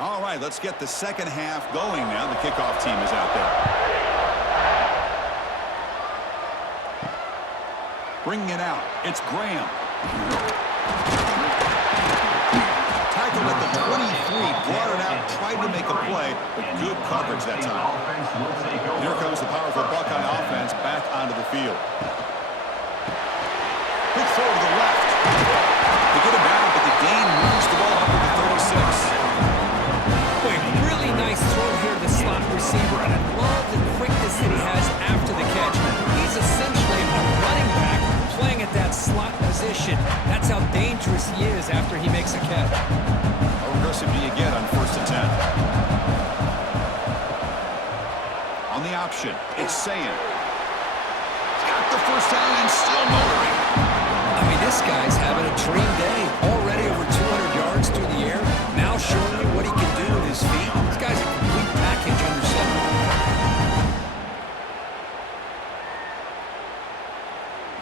All right, let's get the second half going now. The kickoff team is out there. Bringing it out. It's Graham. Tackled at the 23, brought it out, tried to make a play, but good coverage that time. Here comes the powerful Buckeye offense back onto the field. Quick throw to the left. They get him down, but the gain moves the ball up to the 36. Boy, really nice throw here to the slot receiver, and I love the quickness that he has after the catch. He's essentially a running back playing at that slot position. That's how dangerous he is after he makes a catch. How aggressive do you get on 1st and 10? On the option, it's Sayin. Got the first down and still motoring. I mean, this guy's having a dream day. Already over 200 yards through the air. Now showing you what he can do with his feet. This guy's a complete package under center.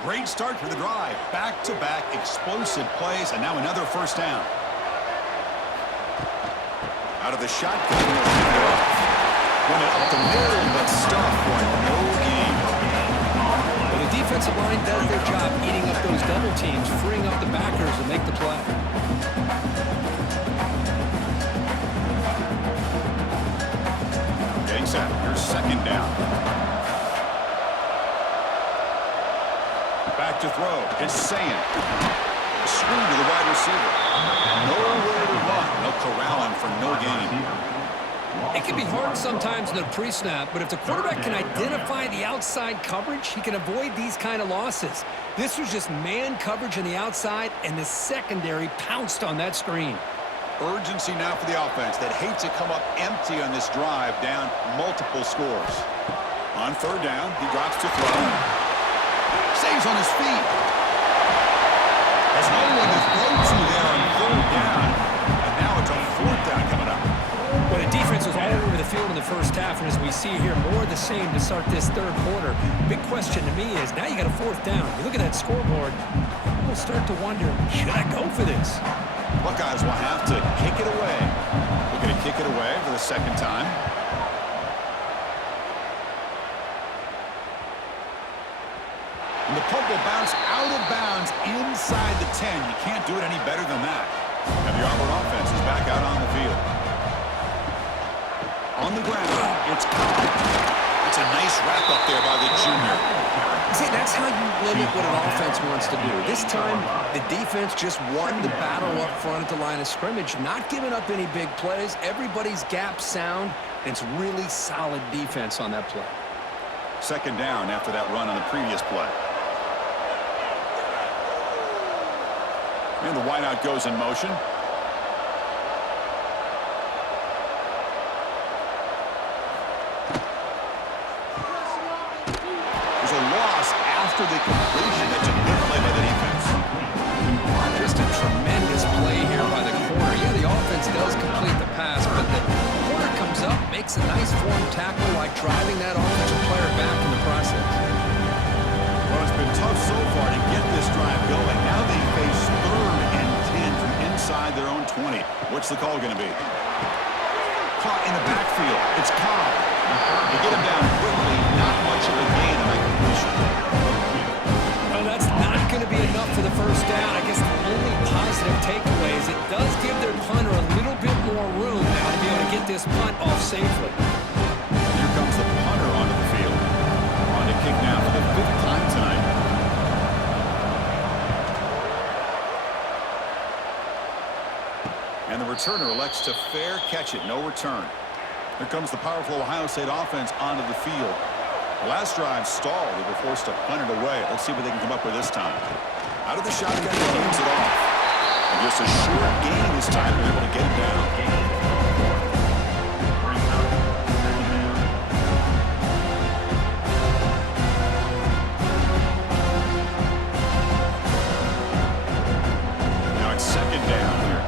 Great start for the drive. Back-to-back explosive plays, and now another first down. Out of the shotgun, went it up the middle, but stuffed for no gain. Well, the defensive line does their job eating up those double teams, freeing up the backers to make the play. Getting set. Here's second down. Back to throw. It's Sayin. Screen to the wide receiver. Nowhere to run. No corralling for no gain. It can be hard sometimes in a pre-snap, but if the quarterback can identify the outside coverage, he can avoid these kind of losses. This was just man coverage on the outside, and the secondary pounced on that screen. Urgency now for the offense that hates to come up empty on this drive, down multiple scores. On third down, he drops to throw. Stays on his feet. There's no one to throw to there on third down. And now it's a fourth down coming up. Well, the defense was all over the field in the first half, and as we see here, more of the same to start this third quarter. Big question to me is, now you got a fourth down. You look at that scoreboard, we'll start to wonder, should I go for this? Buckeyes will have to kick it away. They're going to kick it away for the second time. And the punt will bounce out of bounds inside the 10. You can't do it any better than that. And the Auburn offense is back out on the field. On the ground, it's Cobb. It's a nice wrap up there by the junior. See, that's how you limit what an offense wants to do. This time, the defense just won the battle up front at the line of scrimmage, not giving up any big plays. Everybody's gap sound, and it's really solid defense on that play. Second down after that run on the previous play. And the wideout goes in motion. There's a loss after the completion. That's a good play by the defense. Just a tremendous play here by the corner. Yeah, the offense does complete the pass, but the corner comes up, makes a nice form tackle, like driving that offensive player back in the process. Well, it's been tough so far to get this drive going. Now they face 3rd and 10 from inside their own 20. What's the call going to be? Caught in the backfield. It's Cobb. They get him down quickly. Not much of a gain on that completion. Well, that's not going to be enough for the first down. I guess the only positive takeaway is it does give their punter a little bit more room now to be able to get this punt off safely. Here comes the punter onto the field. On to kick now for the 5th time tonight. And the returner elects to fair catch it. No return. Here comes the powerful Ohio State offense onto the field. The last drive stalled. They were forced to punt it away. Let's see what they can come up with this time. Out of the shotgun, he hands it off. And just a short gain this time. They're able to get it down. Second down here.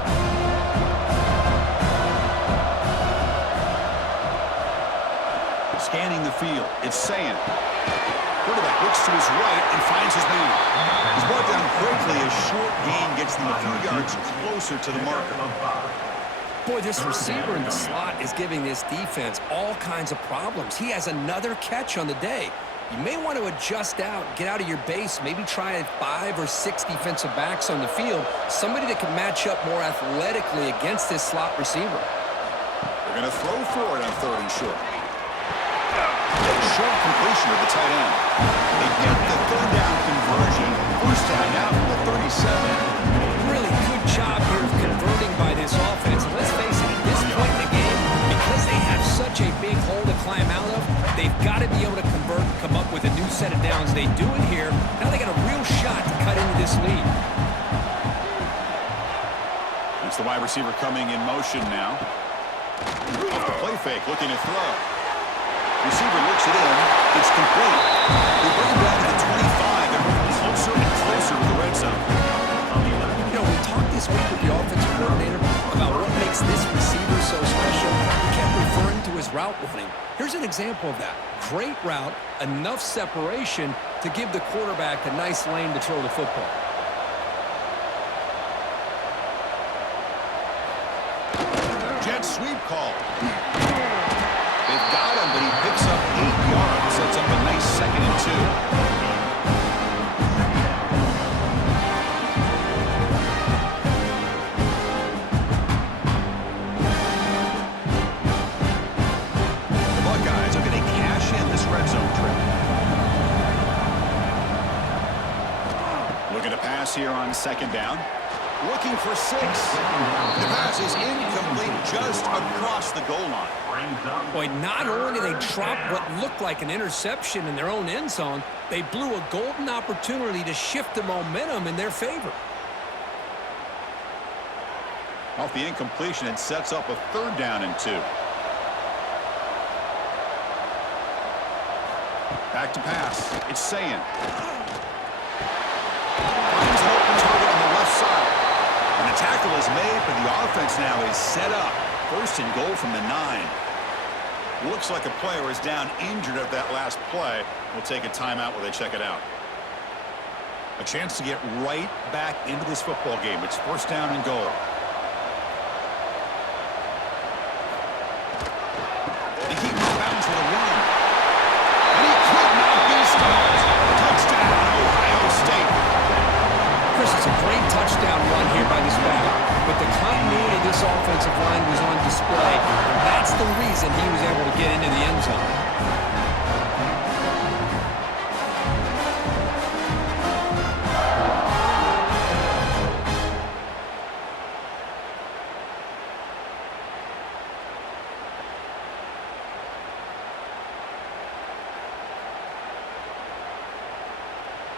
Scanning the field. It's Sayin. Quarterback looks to his right and finds his man. He's brought down quickly. A short gain gets them a few yards closer to the marker. Boy, this receiver in the slot is giving this defense all kinds of problems. He has another catch on the day. You may want to adjust out, get out of your base, maybe try 5 or 6 defensive backs on the field, somebody that can match up more athletically against this slot receiver. They're going to throw for it on 3rd and short. Short completion of the tight end. They get the 3rd down conversion. 1st down now from the 37. Really good job here of converting by this offense. Let's face it, at this point in the game, because they have such a big hole to climb out of, they've got to be able to convert and come up with a new set of downs. They do it here. Now they got a real shot to cut into this lead. It's the wide receiver coming in motion now. Off the play fake, looking to throw. Receiver looks it in. It's complete. They bring it down to the 25. They're moving closer and closer to the red zone. You know, we talked this week with the offensive coordinator about what makes this receiver so special. He kept referring to his route running. Here's an example of that. Great route, enough separation to give the quarterback a nice lane to throw the football. Jet sweep call. They've got him, but he picks up 8 yards. Sets up a nice 2nd and 2. Here on 2nd down. Looking for 6. The pass is incomplete just across the goal line. Boy, not only did they drop what looked like an interception in their own end zone, they blew a golden opportunity to shift the momentum in their favor. Off the incompletion, it sets up a 3rd down and 2. Back to pass. It's Sayin. Finds an open target on the left side. And the tackle is made, but the offense now is set up. 1st and goal from the 9. Looks like a player is down injured at that last play. We'll take a timeout while they check it out. A chance to get right back into this football game. It's 1st down and goal. They keep him bounds with a run. And he could not be stopped. Touchdown, Ohio State. Chris, it's a great touchdown run here by this back, but the continuity of this offensive line was on display, and that's the reason he was able to get into the end zone.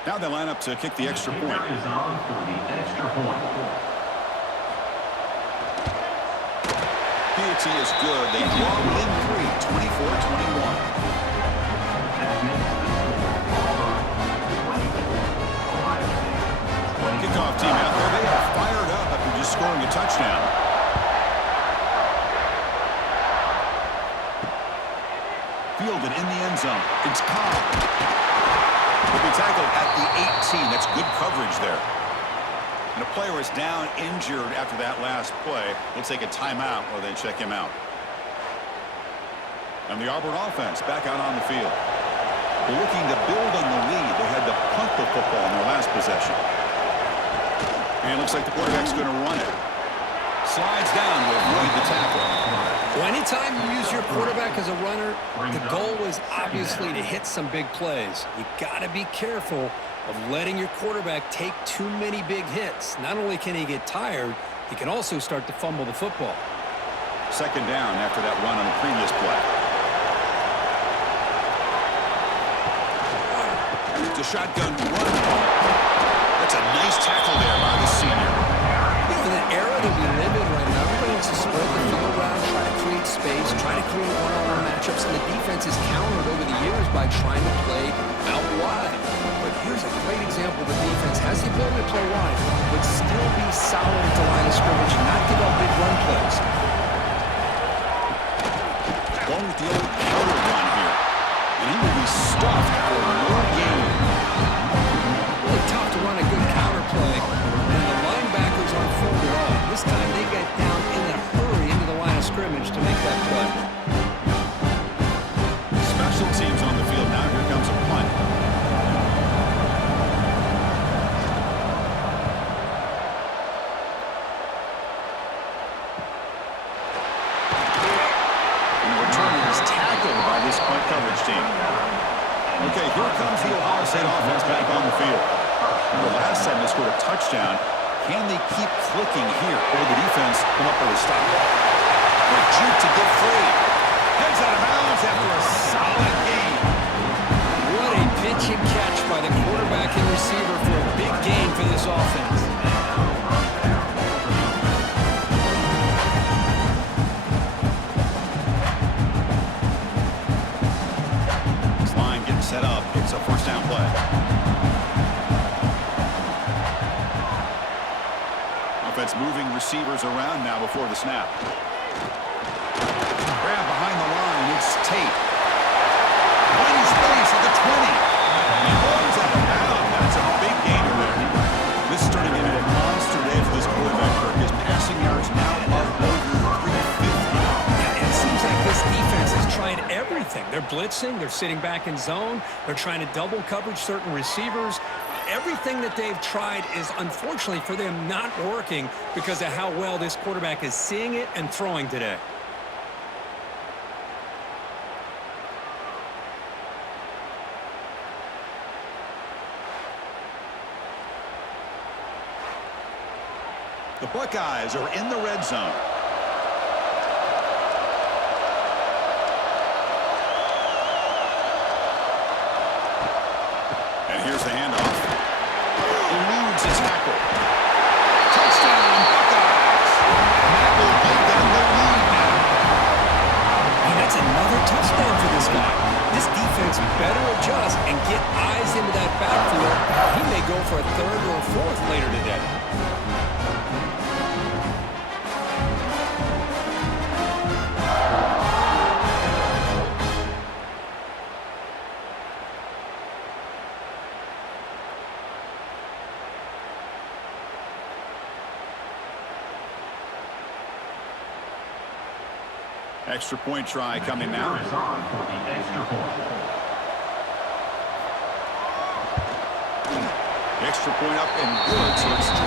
Now they line up to kick the extra point. Is on for the extra point. PAT is good. They draw in 3, 24-21. Kickoff team out there. They are fired up after just scoring a touchdown. Fielded in the end zone. It's Cobb. Will be tackled at the 18. That's good coverage there. And a player is down injured after that last play. We'll take a timeout while they check him out. And the Auburn offense back out on the field. They're looking to build on the lead. They had to punt the football in their last possession. And it looks like the quarterback's going to run it. Slides down to avoid the tackle. Well, anytime you use your quarterback as a runner, the goal is obviously to hit some big plays. You got to be careful of letting your quarterback take too many big hits. Not only can he get tired, he can also start to fumble the football. 2nd down after that run on the previous play. It's a shotgun run. That's a nice tackle there by the senior. In the era that we live in right now, everybody wants to spread the field around, try to create space, try to create one-on-one matchups, and the defense is countered over the years by trying to play out wide. But here's a great example. The defense has the ability to play wide, but still be solid at the line of scrimmage and not give up big run plays. Going with the old counter run here. And he will be stuffed for more game. Really tough to run a good counter play when the linebackers aren't forward at all. This time they get down in a hurry into field. The last time they scored a touchdown. Can they keep clicking here? Or the defense come up with a stop? A juke to get free. Heads out of bounds after a solid gain. What a pitch and catch by the quarterback and receiver for a big gain for this offense. This line getting set up. It's a first down play. Offense moving receivers around now before the snap. Grab behind the line. It's Tate. Winning space at the 20. He runs out of bounds. That's a big gainer there. This is turning into a monster day for this quarterback. His passing yards now up over 350. Yeah, it seems like this defense is trying everything. They're blitzing. They're sitting back in zone. They're trying to double coverage certain receivers. Everything that they've tried is, unfortunately for them, not working because of how well this quarterback is seeing it and throwing today. The Buckeyes are in the red zone. And here's the handoff. Eludes his tackle. Touchdown, Buckeyes. And that will give them the lead now. And that's another touchdown for this guy. This defense better adjust and get eyes into that backfield. He may go for a third or a fourth later today. Extra point try coming now. Is on for the extra point. Extra point up and good, so it's 28-24.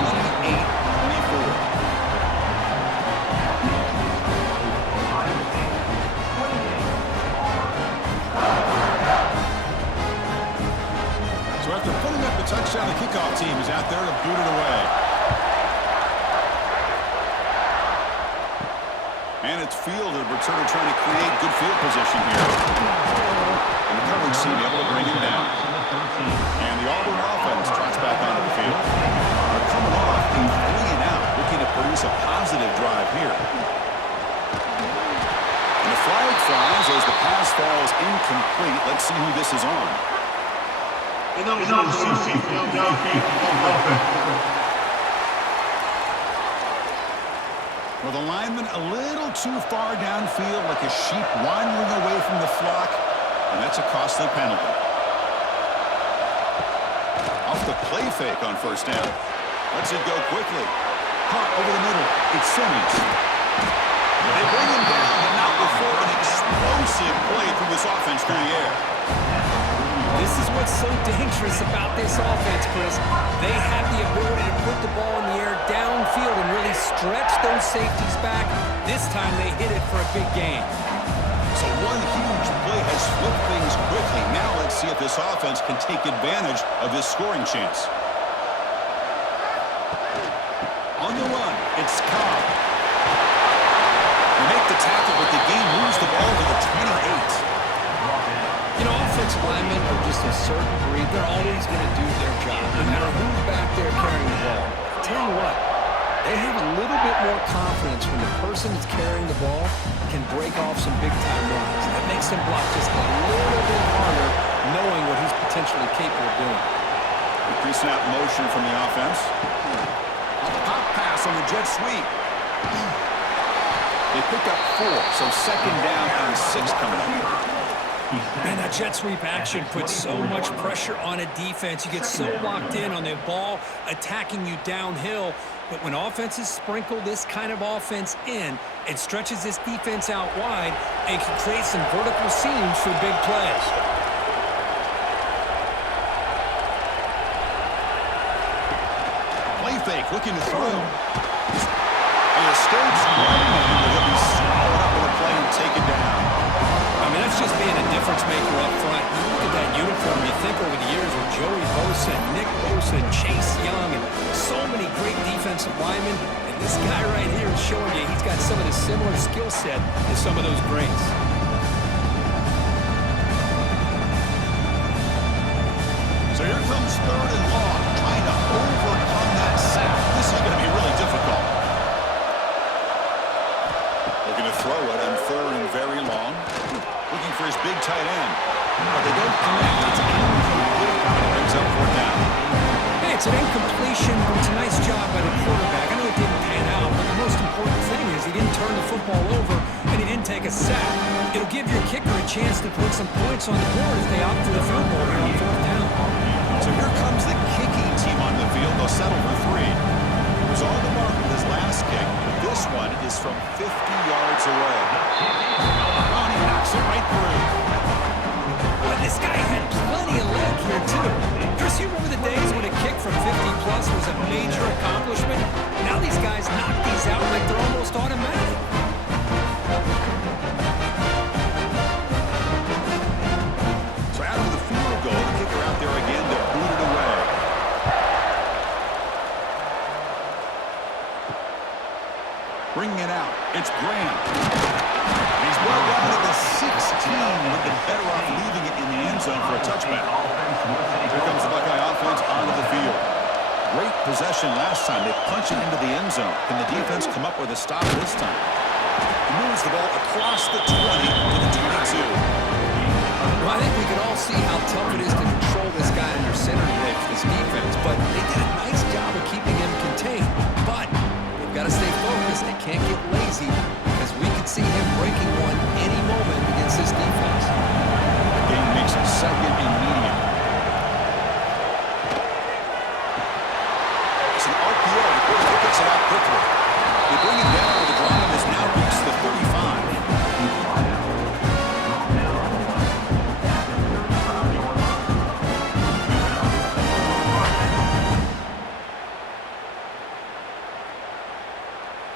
So after putting up the touchdown, the kickoff team is out there to boot it away. And it's fielded. Returner trying to create good field position here. And the coverage team able to bring him down. And the Auburn offense trots back onto the field. They're coming off a 3-and-out, looking to produce a positive drive here. And the flag flies as the pass falls incomplete. Let's see who this is on. Well, the lineman a little too far downfield, like a sheep wandering away from the flock, and that's a costly penalty. Off the play fake on first down. Lets it go quickly. Caught over the middle. It's Simmons. They bring him down, but not before an explosive play through this offense through the air. This is what's so dangerous about this offense, Chris. They have the ability to put the ball in the air downfield and really stretch those safeties back. This time they hit it for a big gain. So one huge play has flipped things quickly. Now let's see if this offense can take advantage of this scoring chance. On the run, it's Cobb. They make the tackle, but the game moves the ball to the 28. You know, offensive linemen are just a certain breed. They're always going to do their job, no matter who's back there carrying the ball. I tell you what, they have a little bit more confidence when the person that's carrying the ball can break off some big-time runs. That makes him block just a little bit harder, knowing what he's potentially capable of doing. The pre-snap motion from the offense. A pop pass on the jet sweep. They pick up 4, so second down and 6 coming up. And that jet sweep action puts so much pressure on a defense. You get so locked in on the ball attacking you downhill. But when offenses sprinkle this kind of offense in, it stretches this defense out wide and can create some vertical seams for big plays. Play fake, looking to throw. He escapes one man, but he'll be swallowed up in the play and taken down. I mean, that's just being a difference maker up front. You look at that uniform, you think over the years with Joey Bosa, Nick Bosa, and Chase Young, and so many great defensive linemen. And this guy right here is showing you he's got some of the similar skill set as some of those greats. So here comes 3rd and long, trying to overcome that sack. This is going to be really difficult. Looking to throw it on 3rd and very long. Looking for his big tight end. But they don't connect. It's incomplete. And it brings up 4th down. Hey, it's an incompletion, but it's a nice job by the quarterback. I know it didn't pan out, but the most important thing is he didn't turn the football over and he didn't take a sack. It'll give your kicker a chance to put some points on the board if they opt for the field goal here on 4th down. So here comes the kicking team on the field. They'll settle for 3. He was on the mark with his last kick, but this one is from 50 yards away. Ronnie knocks it right through. Boy, this guy had plenty of leg here, too. Chris, you remember the days when a kick from 50-plus was a major accomplishment? Now these guys knock these out like they're almost automatic. So after the field goal, the kicker out there again to boot it away. Bringing it out, it's Graham. He's well down to the 16. Would have been better off leaving it in the end zone for a touchback. Here comes the Buckeye offense onto the field. Great possession last time. They punch it into the end zone. Can the defense come up with a stop this time? He moves the ball across the 20 to the 22. Well, I think we can all see how tough it is to control this guy under center today for this defense, but they did a nice job of keeping him contained. But they've got to stay focused. They can't get lazy because we could see him breaking one any moment against this defense. The game makes it 2nd and medium. It's an RPO. The quarterback picks it out quickly. They bring it down with the drive has now reached the 35.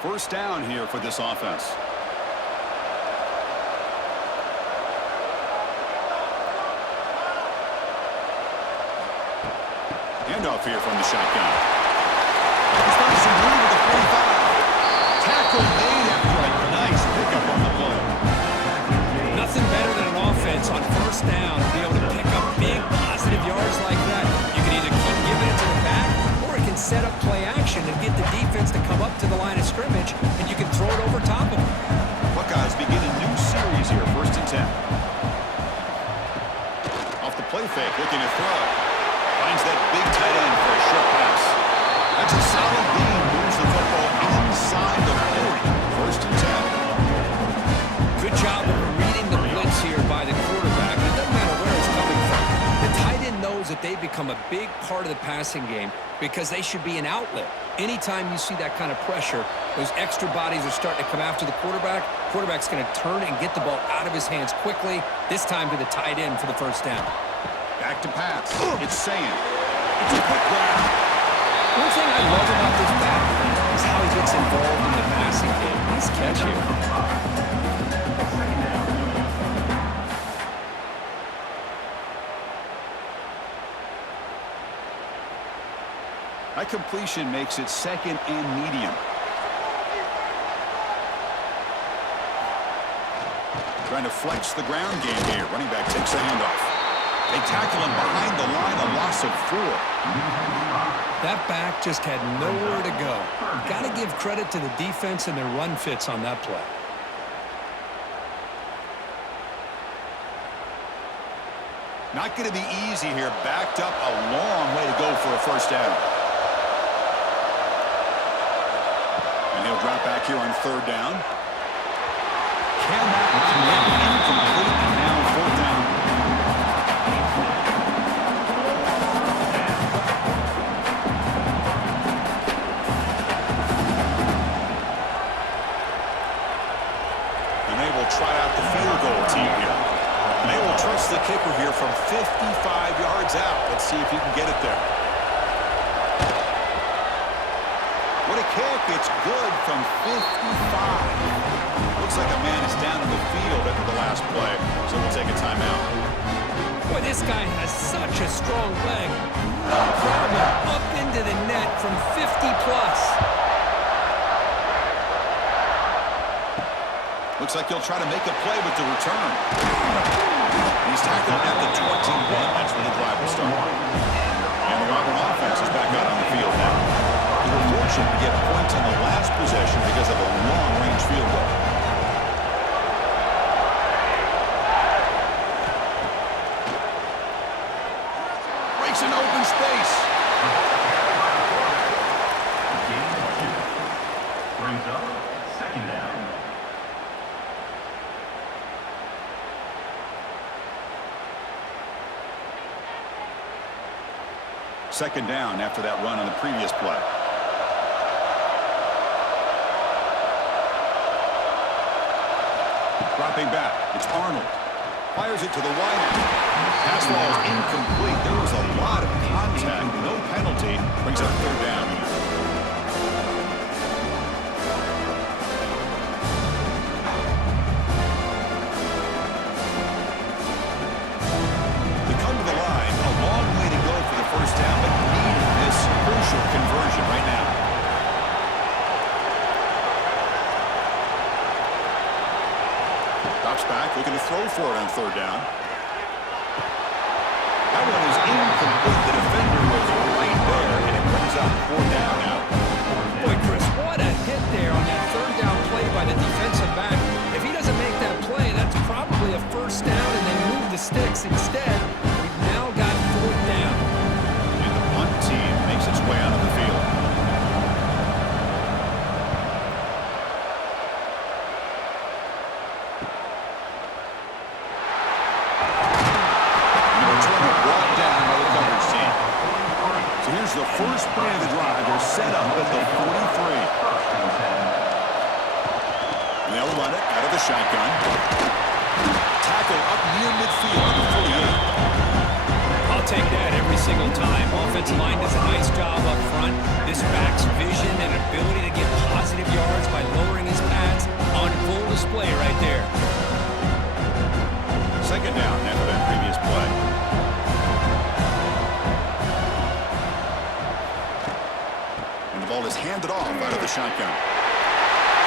First down here for this offense. Handoff here from the shotgun. He's got some room at the 45. Tackle made after a nice pickup on the play. Nothing better than an offense on first down to be able to pick up big positive yards like that. You can either keep giving it to the back, or it can set up play action and get the defense to come up to the line of scrimmage, and you can throw it over top of them. Buckeyes begin a new series here, 1st and 10. Off the play fake, looking to throw. Finds that big tight end for a short pass. That's a solid gain. Moves the football inside the 40. 1st and 10. Good job of reading the blitz here by the quarterback. It doesn't matter where it's coming from. The tight end knows that they've become a big part of the passing game because they should be an outlet. Anytime you see that kind of pressure, those extra bodies are starting to come after the quarterback. Quarterback's going to turn and get the ball out of his hands quickly, this time to the tight end for the first down. Back to pass. It's saying. It's a quick grab. One thing I love about this back is how he gets involved in the passing game. Nice catch here. That completion makes it 2nd and medium. Trying to flex the ground game here. Running back takes a handoff. They tackle him behind the line, a loss of 4. That back just had nowhere to go. Got to give credit to the defense and their run fits on that play. Not going to be easy here. Backed up a long way to go for a first down. And he'll drop back here on 3rd down. Cannot connect. Incomplete, and now 4th down. And they will try out the field goal team here. And they will trust the kicker here from 55 yards out. Let's see if he can get it there. What a kick. It's good from 55. Looks like a man is down in the field after the last play, so we'll take a timeout. Boy, this guy has such a strong leg. No problem up into the net from 50+. Looks like he'll try to make a play with the return. He's tackled at the 21. That's where the drive will start. And the Auburn offense is back out on the field now. They were fortunate to get points on the last possession because of a long-range field goal. Breaks an open space. Gain of 2. Brings up second down. Second down after that run on the previous play. Dropping back, it's Arnold. Fires it to the wide end. Pass ball is incomplete. There was a lot of contact. No penalty. Brings up third down. They come to the line. A long way to go for the first down, but needed this crucial conversion right now. Drops back, looking to throw for it on third down. That one is incomplete. The defender was right there, and it brings up fourth down now. Boy, Chris, what a hit there on that third down play by the defensive back. If he doesn't make that play, that's probably a first down, and they move the sticks instead. We've now got fourth down. And the punt team makes its way onto the field. And the returner brought down by the coverage team. So here's the first play of the drive. They're set up at the 43. And they'll run it out of the shotgun. Tackle up near midfield at the 48. I'll take that every single time. Offensive line does a nice job up front. This back's vision and ability to get positive yards by lowering his pads on full display right there. Second down after that previous play. And the ball is handed off out of the shotgun.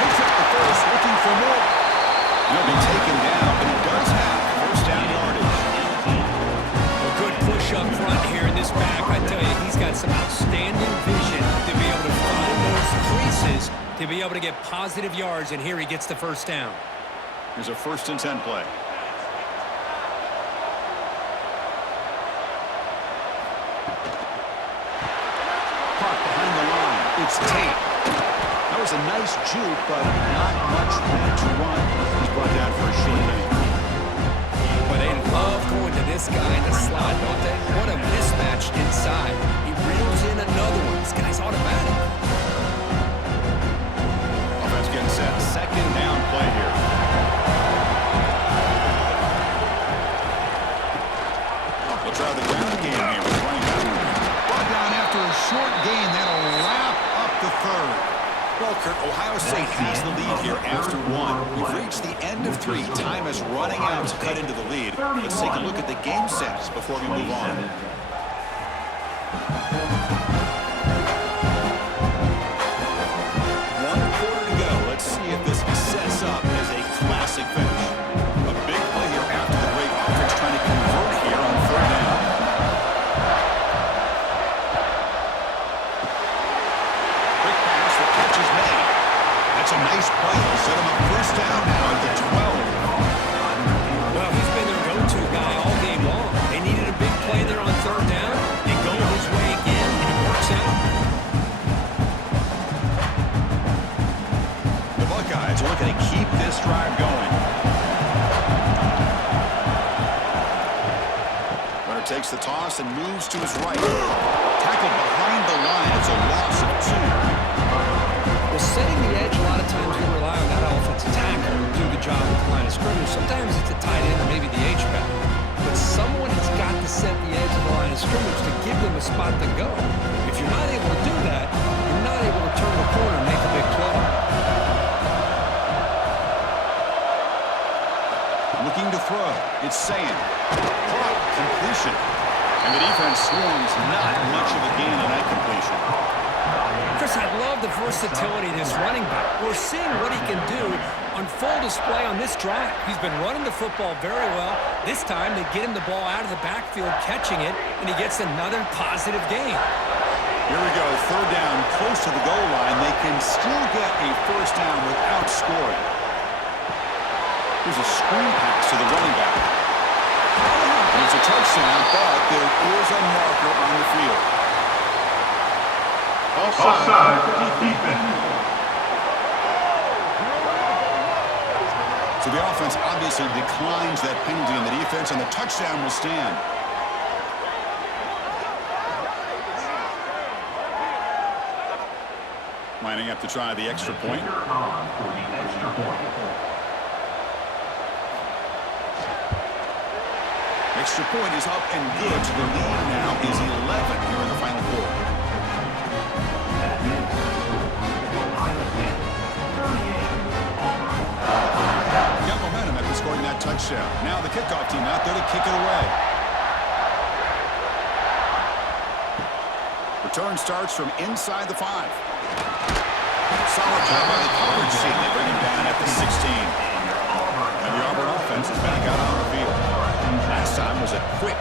Picks up the first, looking for more. He'll be taken down, but he does have first down yardage. A good push up front here in this back. I tell you, he's got some outstanding vision to be able to find those creases to be able to get positive yards, and here he gets the first down. Here's a 1st and 10 play. Caught behind the line. It's Tate. That was a nice juke, but not much room to run. He's brought down for a short gain. But they love going to this guy in the slot, don't they? What a mismatch inside. He reels in another one. This guy's automatic. Offense getting set. Second down play here. We'll try the ground game here with running back. Brought down after a short gain. That'll wrap up the third. Well, Kurt, Ohio State has the lead here after one. We've reached the end of 3. Time is running out to cut into the lead. Let's take a look at the game sets before we move on. 1 quarter to go. Let's see if this sets up as a classic finish. A big play here after the break. Offense trying to convert here on third down. Quick pass, the catch is made. That's a nice play. He'll set him up first down now at the 12. Well, he's been their go-to guy all game long. They needed a big play there on third down. They go his way again, and it works out. The Buckeyes are looking to keep this drive going. Runner takes the toss and moves to his right. Tackled behind the line. It's a loss of 2. Well, setting the edge, a lot of times we rely on that offensive tackle to do the job at the line of scrimmage. Sometimes it's a tight end or maybe the H-back. But someone has got to set the edge of the line of scrimmage to give them a spot to go. If you're not able to do that, you're not able to turn the corner Sayin. Caught. Completion. And the defense swarms not much of a gain on that completion. Chris, I love the versatility of this running back. We're seeing what he can do on full display on this drive. He's been running the football very well. This time, they get him the ball out of the backfield, catching it, and he gets another positive gain. Here we go, third down, close to the goal line. They can still get a first down without scoring. Here's a screen pass to the running back. And it's a touchdown, but there is a marker on the field. Offside. Defense. So the offense obviously declines that penalty on the defense, and the touchdown will stand. Lining up to try the extra point. Extra point is up and good. So the lead now is 11 here in the final quarter. Got momentum after scoring that touchdown. Now the kickoff team out there to kick it away. Return starts from inside the 5. Solid job by the coverage team. They bring him down at the 16. And the Auburn offense is back out on the field. Last time was a quick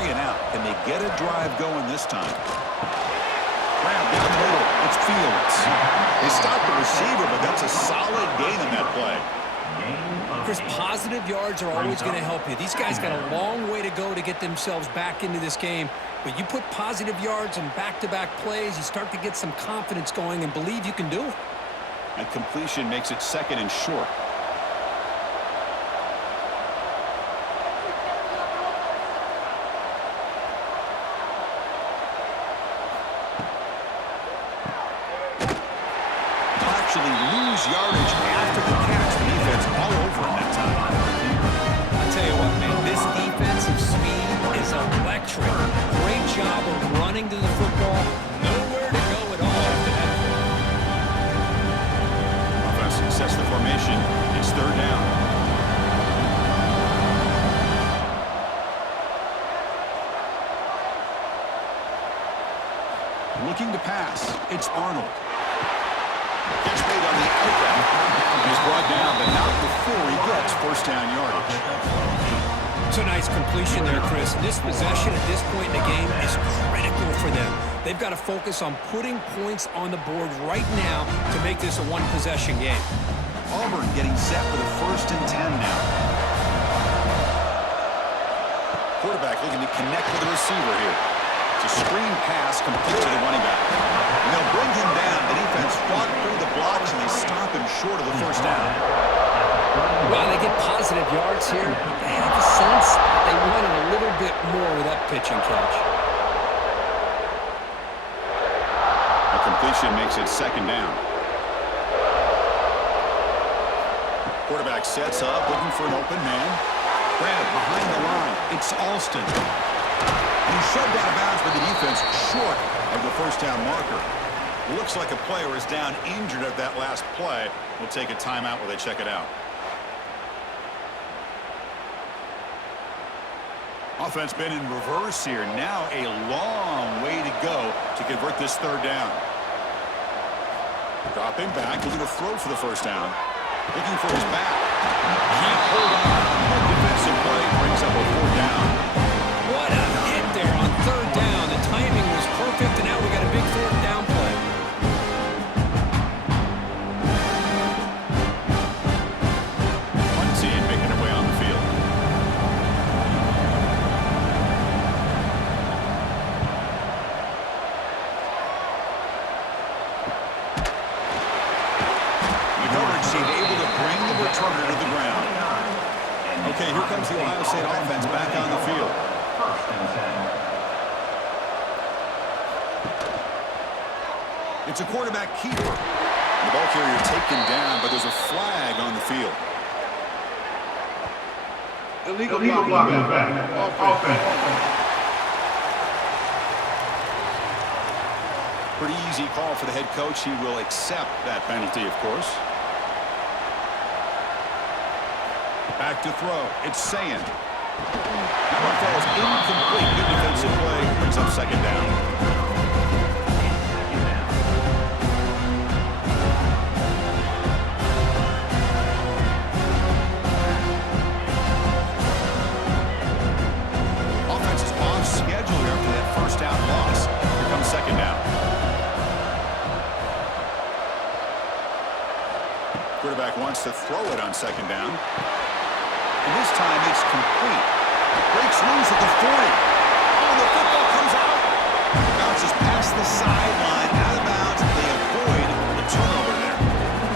3 and out. Can they get a drive going this time? Grab down the middle. It's Fields. They stopped the receiver, but that's a solid gain in that play. Chris, positive yards are always going to help you. These guys got a long way to go to get themselves back into this game. But you put positive yards on back-to-back plays, you start to get some confidence going and believe you can do it. And completion makes it second and short. They'll actually lose yardage after the catch. The defense all over him that time. I'll tell you what, man, this defensive speed is electric. Great job of running to the football. Nowhere to go at all after that. Offense sets the formation. It's third down. Looking to pass. It's Arnold. Catch made on the out route. He's brought down, but not before he gets first down yardage. It's a nice completion there, Chris. This possession at this point in the game is critical for them. They've got to focus on putting points on the board right now to make this a one-possession game. Auburn getting set for the 1st and 10 now. Quarterback looking to connect with the receiver here. It's a screen pass complete to the running back. And they'll bring him down. The defense fought through the blocks, and they stop him short of the first down. Well, they get positive yards here. I have a sense that they wanted a little bit more with that pitch and catch. A completion makes it second down. Quarterback sets up, looking for an open man. Grab behind the line. It's Alston. And he's shoved out of bounds by the defense short of the first down marker. Looks like a player is down injured at that last play. We'll take a timeout while they check it out. Offense been in reverse here. Now a long way to go to convert this third down. Dropping back, looking to throw for the first down. Looking for his back. Can't hold on. Defensive play brings up a fourth down. What a hit there on third down. The timing was perfect, and now we got a big fourth down play. Punt team making their way on the field. The coverage team able to bring the returner to the ground. Okay, here comes the Ohio State offense back on the field. It's a quarterback keeper. The ball carrier taken down, but there's a flag on the field. Illegal blocking back. Offense. Pretty easy call for the head coach. He will accept that penalty, of course. Back to throw. It's Sayin. That one falls incomplete. Good defensive play. Brings up second down. Offense is off schedule here after that first down loss. Here comes second down. Quarterback wants to throw it on second down. And this time it's complete. Breaks loose at the 40. Oh, the football comes out. It bounces past the sideline, out of bounds. They avoid the turnover there.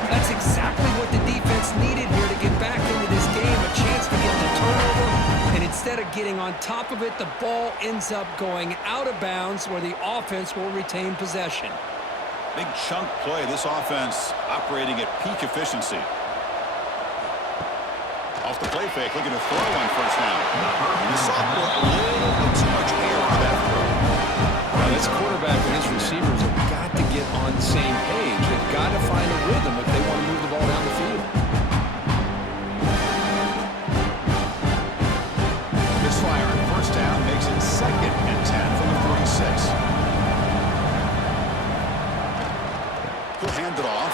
That's exactly what the defense needed here to get back into this game. A chance to get the turnover. And instead of getting on top of it, the ball ends up going out of bounds where the offense will retain possession. Big chunk play. This offense operating at peak efficiency. Off the play fake, looking to throw on first down. The sophomore, a little bit too much air for that throw. Now, this quarterback and his receivers have got to get on the same page. They've got to find a rhythm if they want to move the ball down the field. Misfire on first down makes it 2nd and 10 from the 46. He'll hand it off.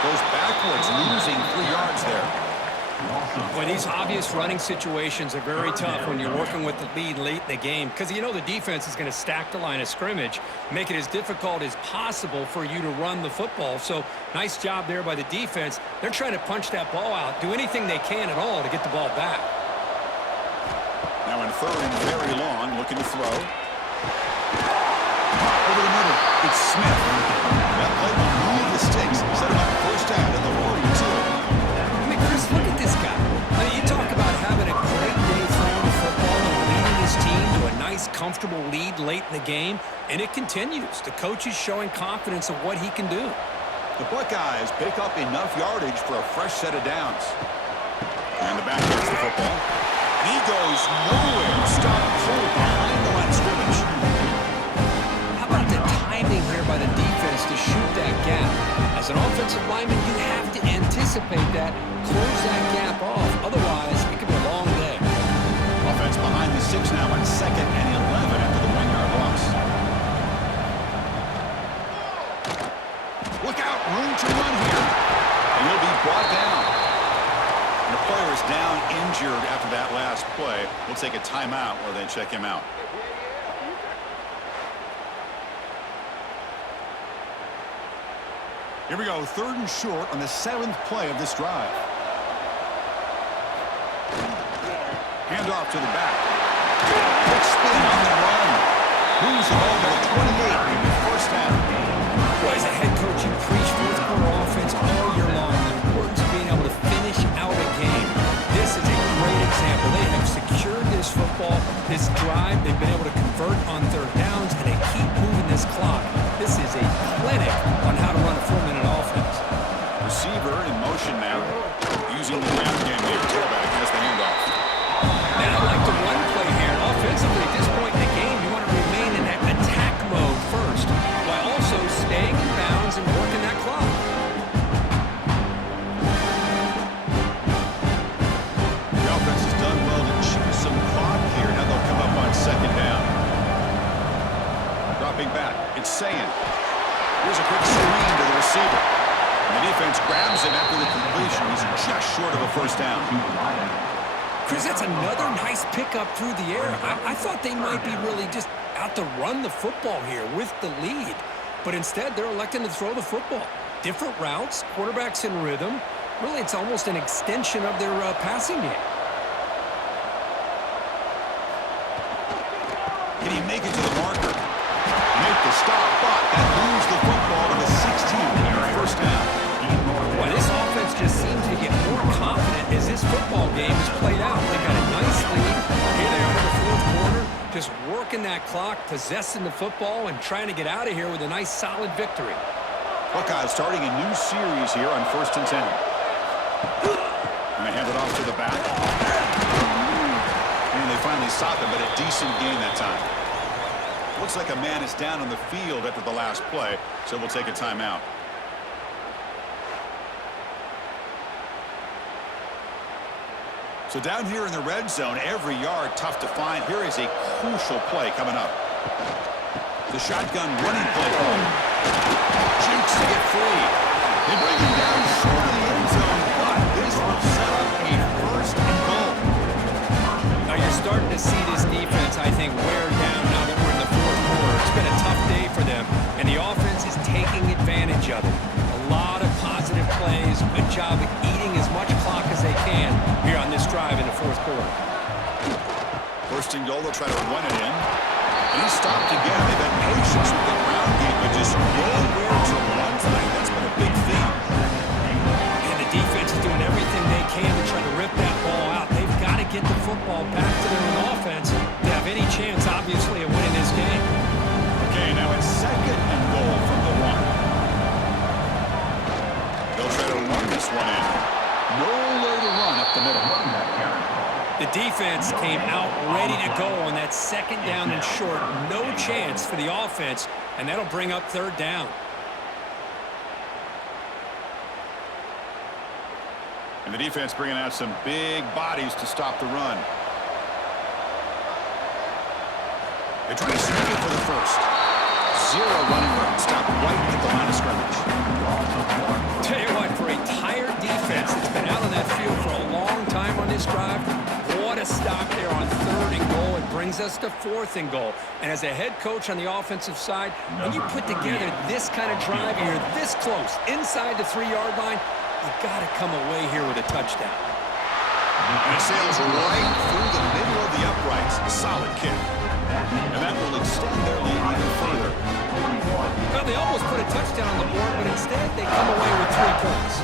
Goes backwards, losing 3 yards there. Well, these obvious running situations are very tough when you're working with the lead late in the game because you know the defense is going to stack the line of scrimmage, make it as difficult as possible for you to run the football. So nice job there by the defense. They're trying to punch that ball out, do anything they can at all to get the ball back. Now in 3rd and very long, looking to throw. Over the middle, it's Smith. That play will move the sticks. Set him up first down at the 42. Chris, look at this guy. I mean, you talk about having a great day throwing the football and leading his team to a nice, comfortable lead late in the game, and it continues. The coach is showing confidence of what he can do. The Buckeyes pick up enough yardage for a fresh set of downs. And the back gets the football. And he goes nowhere. Stop cold behind the line of scrimmage. How about the timing here by the defense to shoot that gap? As an offensive lineman, you have to anticipate that, close that gap off. Otherwise, it could be a long day. Offense behind the 6 now on 2nd and 11 after the 1-yard loss. Look out, room to run here. And he'll be brought down. And the player is down injured after that last play. We'll take a timeout while they check him out. Here we go, 3rd and short on the 7th play of this drive. Hand off to the back. Quick spin on the run. Moves the ball to the 28. First down. Well, as a head coach, you preach fourth-quarter offense all year long. The importance of being able to finish out a game. This is a great example. They have secured this football, this drive. They've been able to convert on 3rd downs, and they keep moving this clock. This is a clinic on how to run a 4-minute offense. Receiver in motion now. Using the ground game here. Tailback has the handoff. Man, I like the run play here. Offensively, at this point in the game, you want to remain in that attack mode first, while also staying in bounds and working that clock. The offense has done well to chew some clock here. Now they'll come up on 2nd down. Dropping back, it's Sayin. Here's a quick screen to the receiver. And the defense grabs him after the completion. He's just short of a first down. Chris, that's another nice pickup through the air. I thought they might be really just out to run the football here with the lead. But instead, they're electing to throw the football. Different routes, quarterbacks in rhythm. Really, it's almost an extension of their passing game. Can he make it to the marker? Make the stop, but that moves the football to the 16. First down. Well, this offense just seems to get more confident as this football game is played out. They got a nice lead. Here they are in the 4th quarter, just working that clock, possessing the football, and trying to get out of here with a nice, solid victory. Buckeyes starting a new series here on 1st and 10. And they hand it off to the back. And they finally stop it, but a decent gain that time. Looks like a man is down on the field after the last play, so we'll take a timeout. So down here in the red zone, every yard tough to find. Here is a crucial play coming up. The shotgun running play call. Jukes to get free. They bring him down short of the end zone, but this will set up a first and goal. Now you're starting to see this defense, I think, wear down now that we're in the fourth quarter. It's been a tough day for them, and the offense is taking advantage of it. A lot of positive plays. Good job of eating as much clock as they can here on this drive in the fourth quarter. First and goal, they'll try to run it in. And he stopped again. They've had patience with the ground game, but just nowhere to run tonight. That's been a big theme. And the defense is doing everything they can to try to rip that ball out. They've got to get the football back to their own offense to have any chance, obviously, of winning this game. Okay, now it's second and goal from the one. They'll try to run this one in. Nowhere to run up the middle. The defense came out ready to go on that second down and short. No chance for the offense, and that'll bring up third down. And the defense bringing out some big bodies to stop the run. They try to sneak it for the first. Zero running room. Stop right at the line of scrimmage. Tell you what, for a tired defense that's been out on that field for a long time on this drive, what a stop there on third and goal. It brings us to fourth and goal. And as a head coach on the offensive side, when you put together this kind of drive and you're this close inside the 3-yard line, you got to come away here with a touchdown. And it sails right through the middle of the uprights. Solid kick. And that will extend their lead even further. Well, they almost put a touchdown on the board, but instead they come away with 3 points.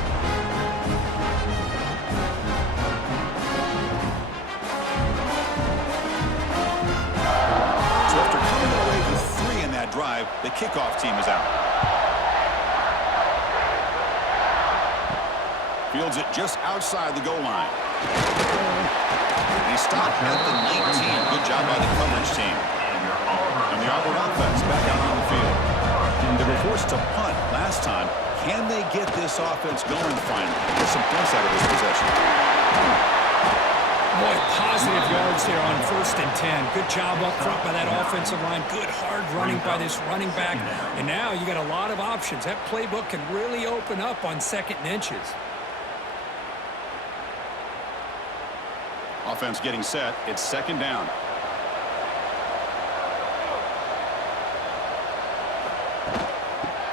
So after coming away with 3 in that drive, the kickoff team is out. Fields it just outside the goal line. And he stopped at the 19. Good job by the coverage team. And the Auburn offense back out on the field. They were forced to punt last time. Can they get this offense going finally? Get some points out of this possession. Boy, positive yards there on first and 10. Good job up front by that offensive line. Good hard running by this running back. And now you got a lot of options. That playbook can really open up on second and inches. Offense getting set. It's second down.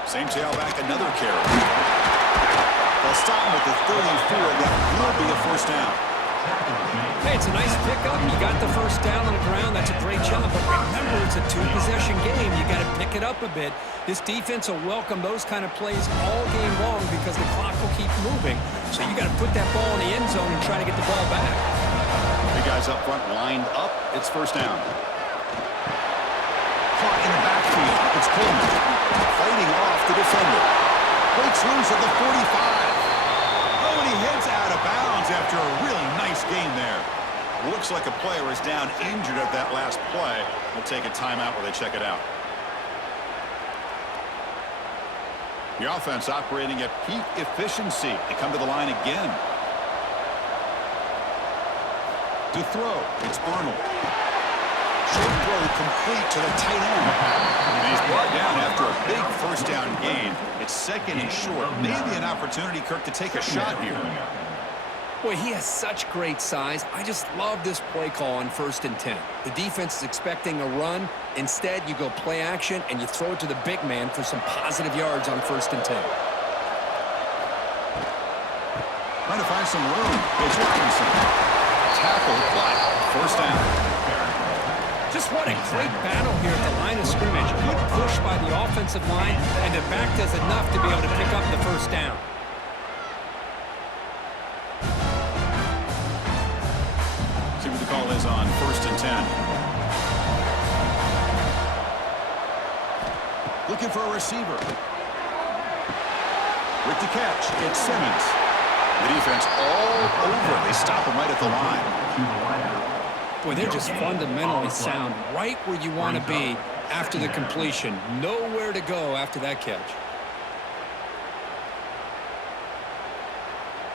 Same tailback, another carry. They'll stop him at the 34. That will be a first down. Hey, it's a nice pickup. You got the first down on the ground. That's a great job. But remember, it's a 2-possession game. You got to pick it up a bit. This defense will welcome those kind of plays all game long because the clock will keep moving. So you got to put that ball in the end zone and try to get the ball back. The guys up front lined up. It's first down. Caught in the backfield. It's Pullman. Fighting off the defender. Breaks loose at the 45. Oh, and he heads out of bounds after a really nice game there. Looks like a player is down injured at that last play. We'll take a timeout while they check it out. The offense operating at peak efficiency. They come to the line again. To throw, it's Arnold. Short throw complete to the tight end. And he's brought down after a big first down gain. It's second and short. Maybe an opportunity, Kirk, to take a shot here. Boy, he has such great size. I just love this play call on first and 10. The defense is expecting a run. Instead, you go play action, and you throw it to the big man for some positive yards on first and 10. Trying to find some room. It's Robinson. Tackle, but first down. Just what a great battle here at the line of scrimmage. Good push by the offensive line, and the back does enough to be able to pick up the first down. See what the call is on first and 10. Looking for a receiver. With the catch, it's Simmons. The defense all over. They stop him right at the line. Boy, they're just fundamentally sound, right where you want to be after the completion. Nowhere to go after that catch.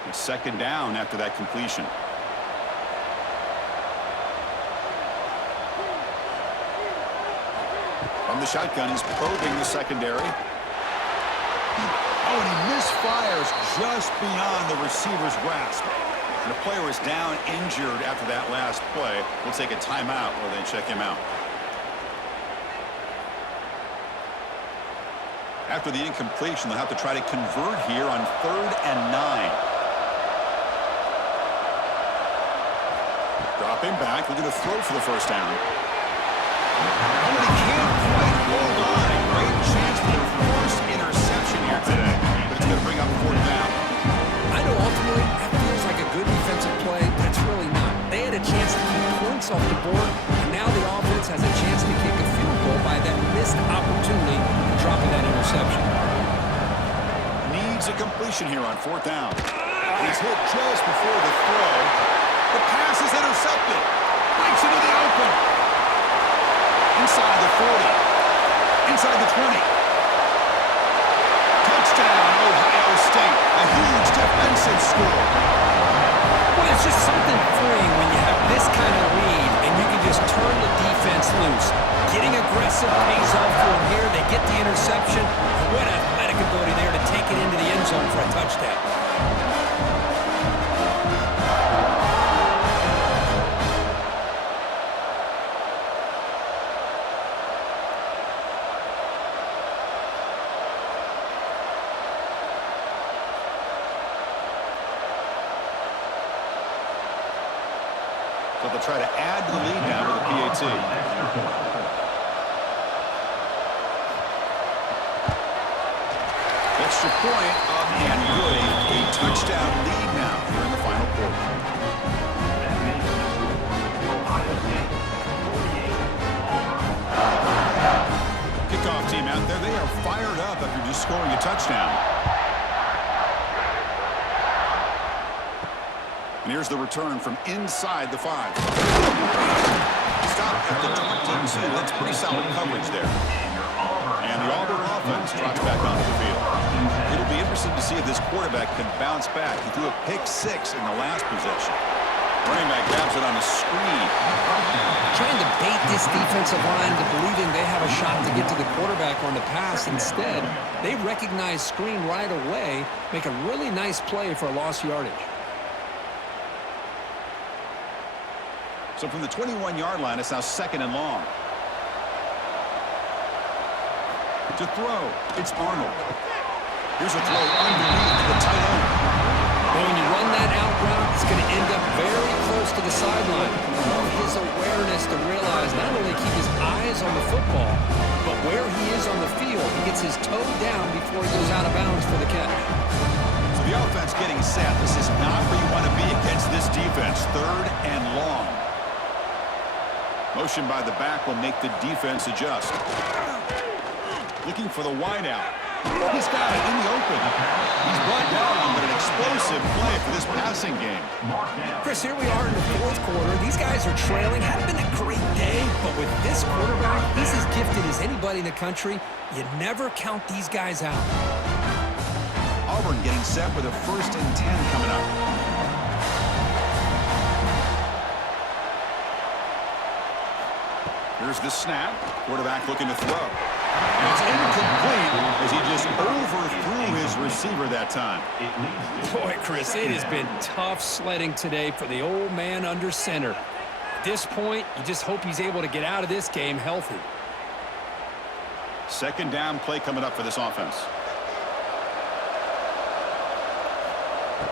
It's second down after that completion. the shotgun. He's probing the secondary. Oh, and he misfires just beyond the receiver's grasp. And the player is down injured after that last play. We'll take a timeout while they check him out. After the incompletion, they'll have to try to convert here on 3rd and 9. Dropping back, looking to throw for the first down. Oh, and he can't quite hold on. A great chance for their first interception here today. But it's going to bring up 4th down. I know ultimately that feels like a good defensive play, but it's really not. They had a chance to keep points off the board, and now the offense has a chance to kick a field goal by that missed opportunity and dropping that interception. Needs a completion here on 4th down. He's hit just before the throw. The pass is intercepted. Breaks into the open. Inside the 40. Inside the 20. Touchdown, Ohio State. A huge defensive score. Well, it's just something freeing when you have this kind of lead and you can just turn the defense loose. Getting aggressive pays off for them here. They get the interception. What athletic ability there to take it into the end zone for a touchdown. So they'll try to add to the lead now with the PAT. Extra point up and good. A touchdown lead now here in the final quarter. Kickoff team out there. They are fired up after just scoring a touchdown. And here's the return from inside the 5. Stop at the 22. That's pretty solid coverage there. And the Auburn offense drops back onto the field. It'll be interesting to see if this quarterback can bounce back. He threw a pick 6 in the last possession. Running back grabs it on the screen. Trying to bait this defensive line into believing they have a shot to get to the quarterback on the pass. Instead, they recognize screen right away, make a really nice play for a lost yardage. So from the 21-yard line, it's now 2nd and long. To throw, it's Arnold. Here's a throw underneath to the tight end. Well, when you run that out route, it's going to end up very close to the sideline. His awareness to realize not only keep his eyes on the football, but where he is on the field. He gets his toe down before he goes out of bounds for the catch. So the offense getting set. This is not where you want to be against this defense. 3rd and long. Motion by the back will make the defense adjust. Looking for the wideout. He's got it in the open. He's brought down, but an explosive play for this passing game. Chris, here we are in the 4th quarter. These guys are trailing. Hadn't been a great day, but with this quarterback, he's as gifted as anybody in the country. You never count these guys out. Auburn getting set with a 1st and 10 coming up. Here's the snap. Quarterback looking to throw. And it's incomplete as he just overthrew his receiver that time. Boy, Chris, it has been tough sledding today for the old man under center. At this point, you just hope he's able to get out of this game healthy. 2nd down play coming up for this offense.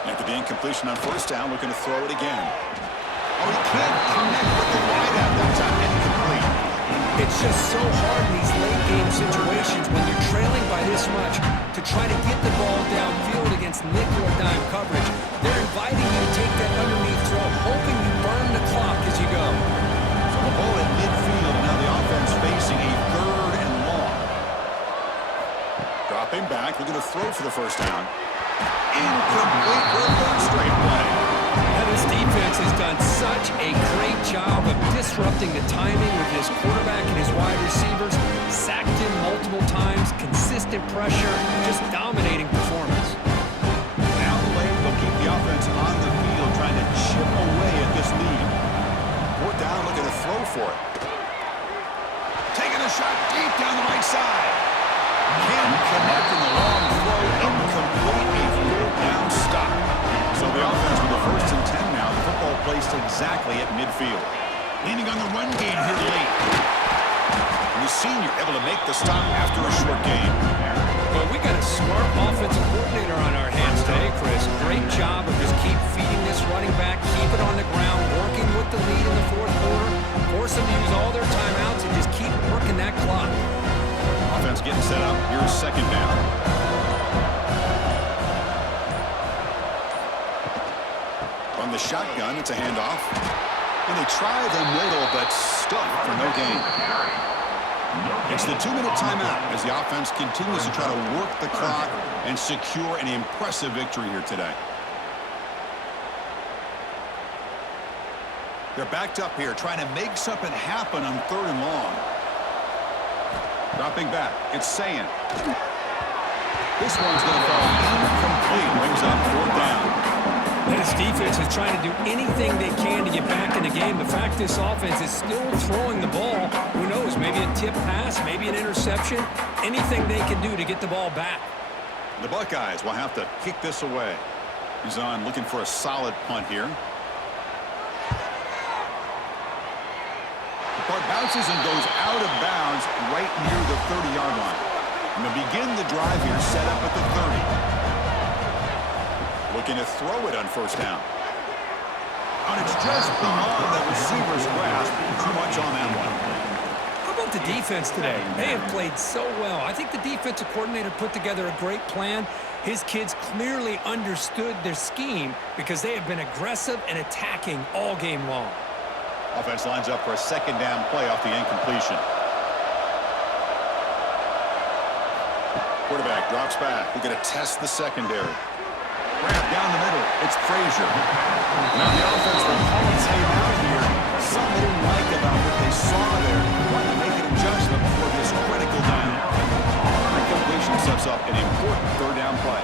After the incompletion on 1st down, looking to throw it again. Oh, he can't connect with the wideout that time. Incomplete. It's just so hard in these late-game situations when you're trailing by this much to try to get the ball downfield against nickel or dime coverage. They're inviting you to take that underneath throw, hoping you burn the clock as you go. So the ball at midfield, now the offense facing a 3rd and long. Dropping back, looking to throw for the first down. Incomplete for a 3rd straight play. Now this defense has done such a great job of disrupting the timing with his quarterback and his wide receivers. Sacked him multiple times, consistent pressure, just dominating performance. Now late, they'll keep the offense on the field, trying to chip away at this lead. 4th down, looking to throw for it. Taken taking a shot deep down the right side. Can't connect in the long throw. Incomplete. A fourth down stop. So the offense with the 1st and 10 now. The football placed exactly at midfield. Leaning on the run game here late. And the senior able to make the stop after a short game. Well, we got a smart offensive coordinator on our hands today, Chris. Great job of just keep feeding this running back, keep it on the ground, working with the lead in the 4th quarter, force them to use all their timeouts, and just keep working that clock. Offense getting set up. Here's 2nd down. From the shotgun, it's a handoff. And they try the middle, but stuck for no gain. It's the 2-minute timeout as the offense continues to try to work the clock and secure an impressive victory here today. They're backed up here, trying to make something happen on 3rd and long. Dropping back, it's Sayin. This one's going to fall incomplete. Brings up 4th down. This defense is trying to do anything they can to get back in the game. The fact this offense is still throwing the ball, who knows, maybe a tip pass, maybe an interception, anything they can do to get the ball back. The Buckeyes will have to kick this away. He's on looking for a solid punt here. The punt bounces and goes out of bounds right near the 30-yard line. And they'll begin the drive here, set up at the 30. Looking to throw it on 1st down. And it's just beyond the receiver's grasp. Too much on that one. How about the defense today? They have played so well. I think the defensive coordinator put together a great plan. His kids clearly understood their scheme because they have been aggressive and attacking all game long. Offense lines up for a 2nd down play off the incompletion. Quarterback drops back. We're going to test the secondary. Grab down the middle. It's Frazier. Now the offense will call a timeout here. Something they didn't like about what they saw there. Wanting to make an adjustment before this critical down. The completion sets up an important 3rd down play.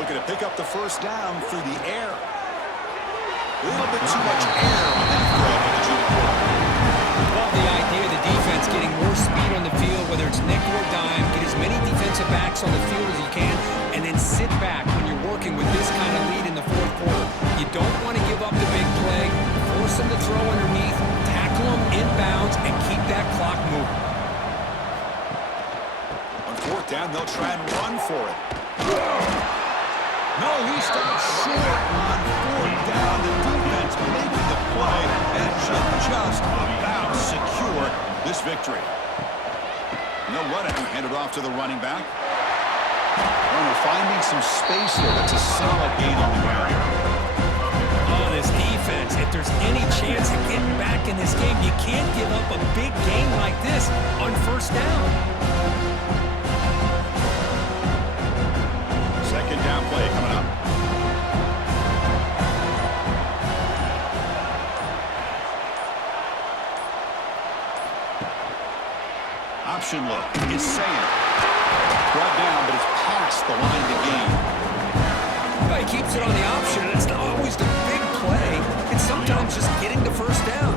Looking to pick up the 1st down through the air. A little bit too much air on that throw by the junior quarterback. Well, the idea of the defense getting more speed on the field, whether it's nickel or dime, get as many defensive backs on the field as you can, and then sit back when you're working with this kind of lead in the 4th quarter. You don't want to give up the big play, force them to throw underneath, tackle them inbounds, and keep that clock moving. On 4th down, they'll try and run for it. No, he stops short on 4th down. The defense making the play and should just about secure this victory. No running. Hand it off to the running back. And we're finding some space here. That's a solid gain on the ground. Oh, this defense, if there's any chance of getting back in this game, you can't give up a big game like this on 1st down. 2nd down play coming up. Option look. It's Sayin. Brought down, but it's past the line to gain. Well, he keeps it on the option, and it's not always the big play. It's sometimes just getting the 1st down.